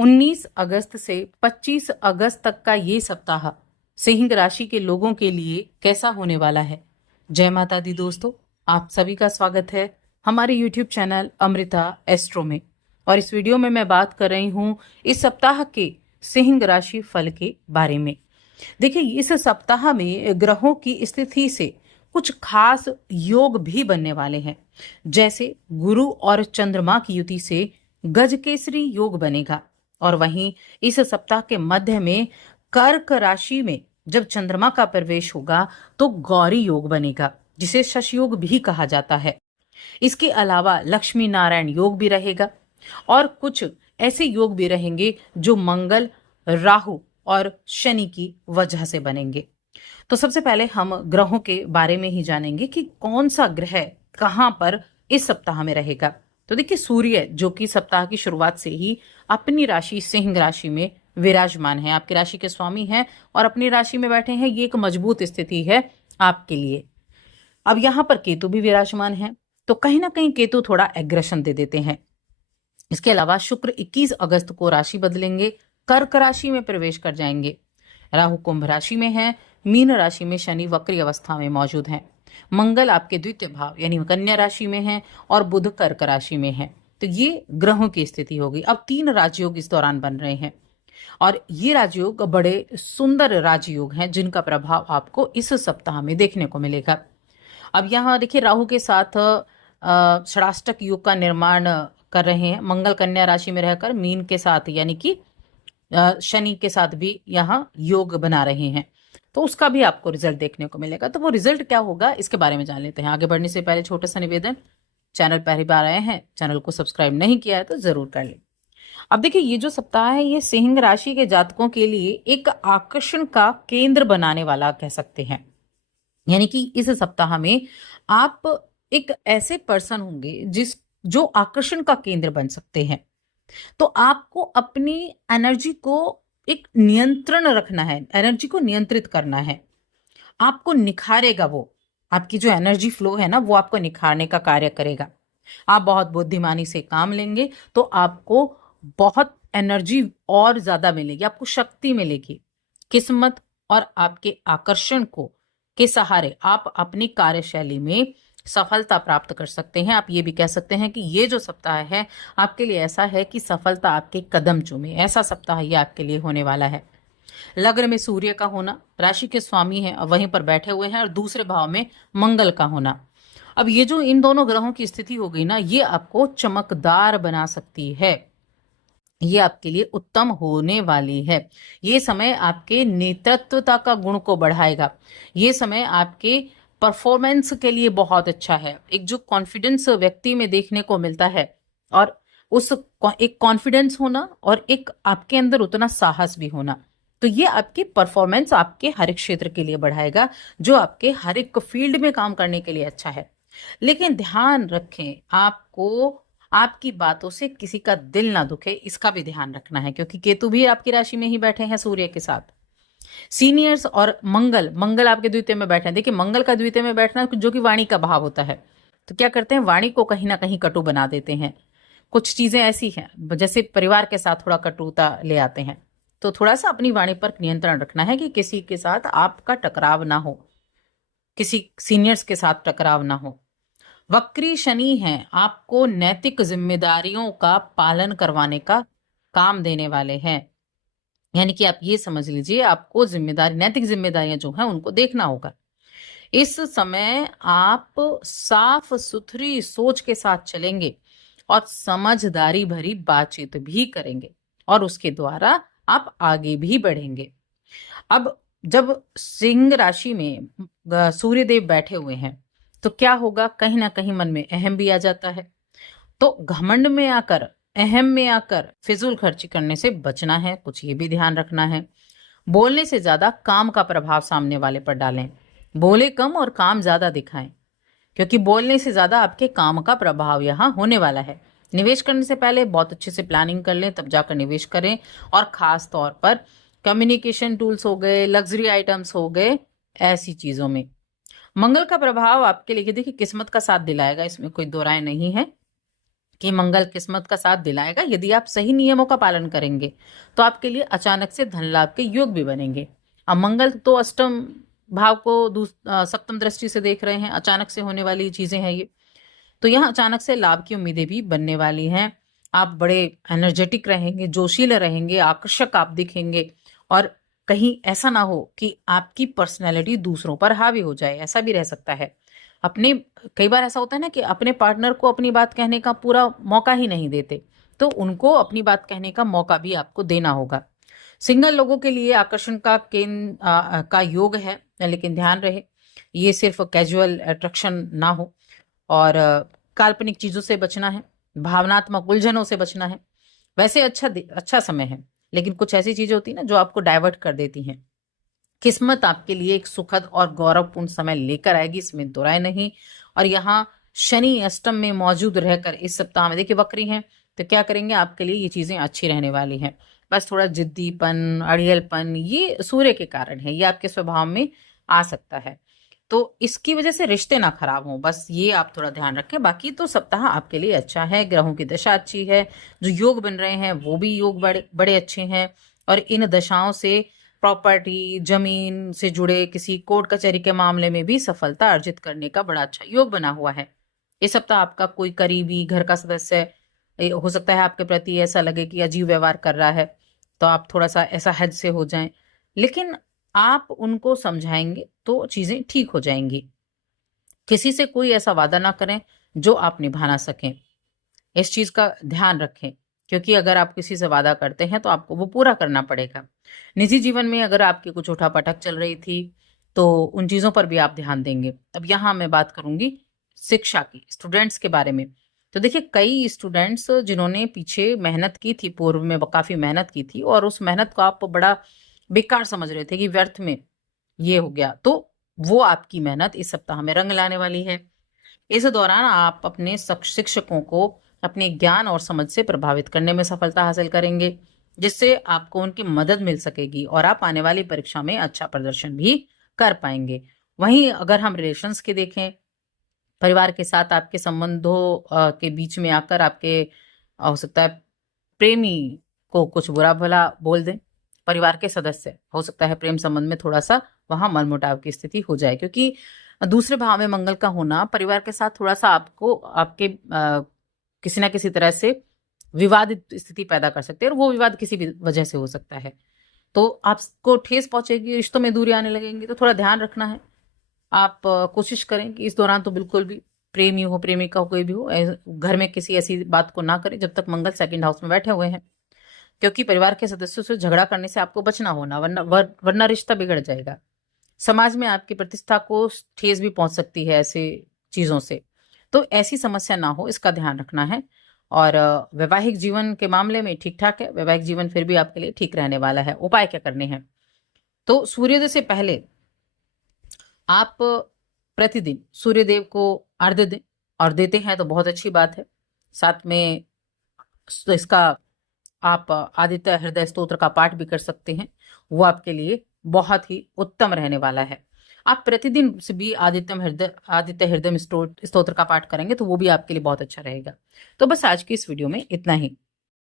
19 अगस्त से 25 अगस्त तक का ये सप्ताह सिंह राशि के लोगों के लिए कैसा होने वाला है। जय माता दी दोस्तों, आप सभी का स्वागत है हमारे YouTube चैनल अमृता एस्ट्रो में। और इस वीडियो में मैं बात कर रही हूँ इस सप्ताह के सिंह राशि फल के बारे में। देखिए, इस सप्ताह में ग्रहों की स्थिति से कुछ खास योग भी बनने वाले हैं। जैसे गुरु और चंद्रमा की युति से गजकेसरी योग बनेगा, और वहीं इस सप्ताह के मध्य में कर्क राशि में जब चंद्रमा का प्रवेश होगा तो गौरी योग बनेगा, जिसे शश योग भी कहा जाता है। इसके अलावा लक्ष्मी नारायण योग भी रहेगा, और कुछ ऐसे योग भी रहेंगे जो मंगल, राहु और शनि की वजह से बनेंगे। तो सबसे पहले हम ग्रहों के बारे में ही जानेंगे कि कौन सा ग्रह कहां पर इस सप्ताह में रहेगा। तो देखिए, सूर्य जो कि सप्ताह की शुरुआत से ही अपनी राशि सिंह राशि में विराजमान है, आपकी राशि के स्वामी हैं और अपनी राशि में बैठे हैं। ये एक मजबूत स्थिति है आपके लिए। अब यहाँ पर केतु भी विराजमान है, तो कहीं ना कहीं केतु थोड़ा एग्रेशन दे देते हैं। इसके अलावा शुक्र 21 अगस्त को राशि बदलेंगे, कर्क राशि में प्रवेश कर जाएंगे। राहु कुंभ राशि में है, मीन राशि में शनि वक्री अवस्था में मौजूद हैं। मंगल आपके द्वितीय भाव यानी कन्या राशि में है, और बुध कर्क राशि में है। तो ये ग्रहों की स्थिति होगी। अब 3 राजयोग इस दौरान बन रहे हैं, और ये राजयोग बड़े सुंदर राजयोग हैं जिनका प्रभाव आपको इस सप्ताह में देखने को मिलेगा। अब यहाँ देखिए, राहु के साथ षडाष्टक योग का निर्माण कर रहे हैं। मंगल कन्या राशि में रहकर मीन के साथ यानी कि शनि के साथ भी यहाँ योग बना रहे हैं, तो उसका भी आपको रिजल्ट देखने को मिलेगा। तो वो रिजल्ट क्या होगा, इसके बारे में जान लेते हैं। आगे बढ़ने से पहले छोटा सा निवेदन, चैनल पहली बार आए हैं, चैनल को सब्सक्राइब नहीं किया है तो जरूर कर लें। अब देखिए, ये जो सप्ताह है ये सिंह राशि के जातकों के लिए एक आकर्षण का केंद्र बनाने वाला कह सकते हैं। यानी कि इस सप्ताह में आप एक ऐसे पर्सन होंगे जो आकर्षण का केंद्र बन सकते हैं। तो आपको अपनी एनर्जी को एक नियंत्रण रखना है, एनर्जी को नियंत्रित करना है। आपको निखारेगा वो, आपकी जो एनर्जी फ्लो है ना, वो आपको निखारने का कार्य करेगा। आप बहुत बुद्धिमानी से काम लेंगे तो आपको बहुत एनर्जी और ज्यादा मिलेगी, आपको शक्ति मिलेगी। किस्मत और आपके आकर्षण को के सहारे आप अपनी कार्यशैली में सफलता प्राप्त कर सकते हैं। आप ये भी कह सकते हैं कि ये जो सप्ताह है आपके लिए ऐसा है कि सफलता आपके कदम चूमे, ऐसा सप्ताह ये आपके लिए होने वाला है। लग्न में सूर्य का होना, राशि के स्वामी हैं और वहीं पर बैठे हुए हैं, और दूसरे भाव में मंगल का होना। अब ये जो इन दोनों ग्रहों की स्थिति हो गई ना, ये आपको चमकदार बना सकती है। ये आपके लिए उत्तम होने वाली है। ये समय आपके नेतृत्वता का गुण को बढ़ाएगा। ये समय आपके परफॉर्मेंस के लिए बहुत अच्छा है। एक जो कॉन्फिडेंस व्यक्ति में देखने को मिलता है, और उस एक कॉन्फिडेंस होना और एक आपके अंदर उतना साहस भी होना, तो ये आपकी परफॉर्मेंस आपके हर एक क्षेत्र के लिए बढ़ाएगा, जो आपके हर एक फील्ड में काम करने के लिए अच्छा है। लेकिन ध्यान रखें, आपको आपकी बातों से किसी का दिल ना दुखे, इसका भी ध्यान रखना है, क्योंकि केतु भी आपकी राशि में ही बैठे हैं सूर्य के साथ। सीनियर्स और मंगल आपके द्वितीय में बैठे हैं। देखिए, मंगल का द्वितीय में बैठना जो कि वाणी का भाव होता है, तो क्या करते हैं, वाणी को कहीं ना कहीं कटु बना देते हैं। कुछ चीजें ऐसी हैं जैसे परिवार के साथ थोड़ा कटुता ले आते हैं, तो थोड़ा सा अपनी वाणी पर नियंत्रण रखना है कि किसी के साथ आपका टकराव ना हो, किसी सीनियर्स के साथ टकराव ना हो। वक्री शनि हैं, आपको नैतिक जिम्मेदारियों का पालन करवाने का काम देने वाले हैं। यानी कि आप ये समझ लीजिए, आपको नैतिक जिम्मेदारियां जो हैं उनको देखना होगा। इस समय आप साफ सुथरी सोच के साथ चलेंगे और समझदारी भरी बातचीत भी करेंगे, और उसके द्वारा आप आगे भी बढ़ेंगे। अब जब सिंह राशि में सूर्य देव बैठे हुए हैं, तो क्या होगा, कहीं ना कहीं मन में अहम भी आ जाता है। तो घमंड में आकर, अहम में आकर फिजूल खर्ची करने से बचना है, कुछ ये भी ध्यान रखना है। बोलने से ज्यादा काम का प्रभाव सामने वाले पर डालें। बोले कम और काम ज्यादा दिखाएं, क्योंकि बोलने से ज्यादा आपके काम का प्रभाव यहाँ होने वाला है। निवेश करने से पहले बहुत अच्छे से प्लानिंग कर लें, तब जाकर निवेश करें। और खास तौर पर कम्युनिकेशन टूल्स हो गए, लग्जरी आइटम्स हो गए, ऐसी चीजों में। मंगल का प्रभाव आपके लिए देखिए किस्मत का साथ दिलाएगा, इसमें कोई दो राय नहीं है। कि मंगल किस्मत का साथ दिलाएगा। यदि आप सही नियमों का पालन करेंगे तो आपके लिए अचानक से धन लाभ के योग भी बनेंगे। अब मंगल तो अष्टम भाव को सप्तम दृष्टि से देख रहे हैं, अचानक से होने वाली चीजें हैं ये। तो यहाँ अचानक से लाभ की उम्मीदें भी बनने वाली हैं। आप बड़े एनर्जेटिक रहेंगे, जोशीले रहेंगे, आकर्षक आप दिखेंगे, और कहीं ऐसा ना हो कि आपकी पर्सनैलिटी दूसरों पर हावी हो जाए, ऐसा भी रह सकता है। अपने कई बार ऐसा होता है ना कि अपने पार्टनर को अपनी बात कहने का पूरा मौका ही नहीं देते, तो उनको अपनी बात कहने का मौका भी आपको देना होगा। सिंगल लोगों के लिए आकर्षण का का योग है, लेकिन ध्यान रहे ये सिर्फ कैजुअल अट्रैक्शन ना हो, और काल्पनिक चीजों से बचना है, भावनात्मक उलझनों से बचना है। वैसे अच्छा समय है, लेकिन कुछ ऐसी चीजें होती है ना जो आपको डाइवर्ट कर देती हैं। किस्मत आपके लिए एक सुखद और गौरवपूर्ण समय लेकर आएगी, इसमें दो राय नहीं। और यहाँ शनि अष्टम में मौजूद रहकर इस सप्ताह में देखिए वक्री हैं, तो क्या करेंगे, आपके लिए ये चीजें अच्छी रहने वाली हैं। बस थोड़ा जिद्दीपन, अड़ियलपन ये सूर्य के कारण है, ये आपके स्वभाव में आ सकता है, तो इसकी वजह से रिश्ते ना खराब हों, बस ये आप थोड़ा ध्यान रखें। बाकी तो सप्ताह आपके लिए अच्छा है, ग्रहों की दशा अच्छी है, जो योग बन रहे हैं वो भी योग बड़े बड़े अच्छे हैं, और इन दशाओं से प्रॉपर्टी, जमीन से जुड़े किसी कोर्ट कचहरी के मामले में भी सफलता अर्जित करने का बड़ा अच्छा योग बना हुआ है। इस सप्ताह आपका कोई करीबी घर का सदस्य हो सकता है आपके प्रति ऐसा लगे कि अजीब व्यवहार कर रहा है, तो आप थोड़ा सा ऐसा हद से हो जाएं, लेकिन आप उनको समझाएंगे तो चीजें ठीक हो जाएंगी। किसी से कोई ऐसा वादा ना करें जो आप निभा ना सकें, इस चीज का ध्यान रखें, क्योंकि अगर आप किसी से वादा करते हैं तो आपको वो पूरा करना पड़ेगा। निजी जीवन में अगर आपकी कुछ उठापटक चल रही थी तो उन चीजों पर भी आप ध्यान देंगे। अब यहाँ मैं बात करूंगी शिक्षा की, स्टूडेंट्स के बारे में। तो देखिए कई स्टूडेंट्स जिन्होंने पीछे मेहनत की थी, पूर्व में काफी मेहनत की थी, और उस मेहनत को आप बड़ा बेकार समझ रहे थे कि व्यर्थ में ये हो गया, तो वो आपकी मेहनत इस सप्ताह में रंग लाने वाली है। इस दौरान आप अपने शिक्षकों को अपने ज्ञान और समझ से प्रभावित करने में सफलता हासिल करेंगे, जिससे आपको उनकी मदद मिल सकेगी और आप आने वाली परीक्षा में अच्छा प्रदर्शन भी कर पाएंगे। वहीं अगर हम रिलेशंस के देखें, परिवार के साथ आपके संबंधों के बीच में आकर आपके हो सकता है प्रेमी को कुछ बुरा भला बोल दें। परिवार के सदस्य हो सकता है प्रेम संबंध में थोड़ा सा वहां मनमुटाव की स्थिति हो जाए, क्योंकि दूसरे भाव में मंगल का होना परिवार के साथ थोड़ा सा आपको आपके किसी ना किसी तरह से विवादित स्थिति पैदा कर सकते हैं, और वो विवाद किसी भी वजह से हो सकता है, तो आपको ठेस पहुंचेगी, रिश्तों में दूरी आने लगेंगी, तो थोड़ा ध्यान रखना है। आप कोशिश करें कि इस दौरान तो बिल्कुल भी प्रेमी हो, प्रेमिका हो, कोई भी हो, घर में किसी ऐसी बात को ना करें जब तक मंगल सेकंड हाउस में बैठे हुए हैं, क्योंकि परिवार के सदस्यों से झगड़ा करने से आपको बचना होना, वरना रिश्ता बिगड़ जाएगा। समाज में आपकी प्रतिष्ठा को ठेस भी पहुंच सकती है ऐसे चीजों से, तो ऐसी समस्या ना हो इसका ध्यान रखना है। और वैवाहिक जीवन के मामले में ठीक ठाक है, वैवाहिक जीवन फिर भी आपके लिए ठीक रहने वाला है। उपाय क्या करने हैं, तो सूर्योदय से पहले आप प्रतिदिन सूर्यदेव को अर्घ्य दें, और देते हैं तो बहुत अच्छी बात है। साथ में इसका आप आदित्य हृदय स्तोत्र का पाठ भी कर सकते हैं, वो आपके लिए बहुत ही उत्तम रहने वाला है। आप प्रतिदिन से भी आदित्य हृदय स्तोत्र का पाठ करेंगे तो वो भी आपके लिए बहुत अच्छा रहेगा। तो बस आज की इस वीडियो में इतना ही।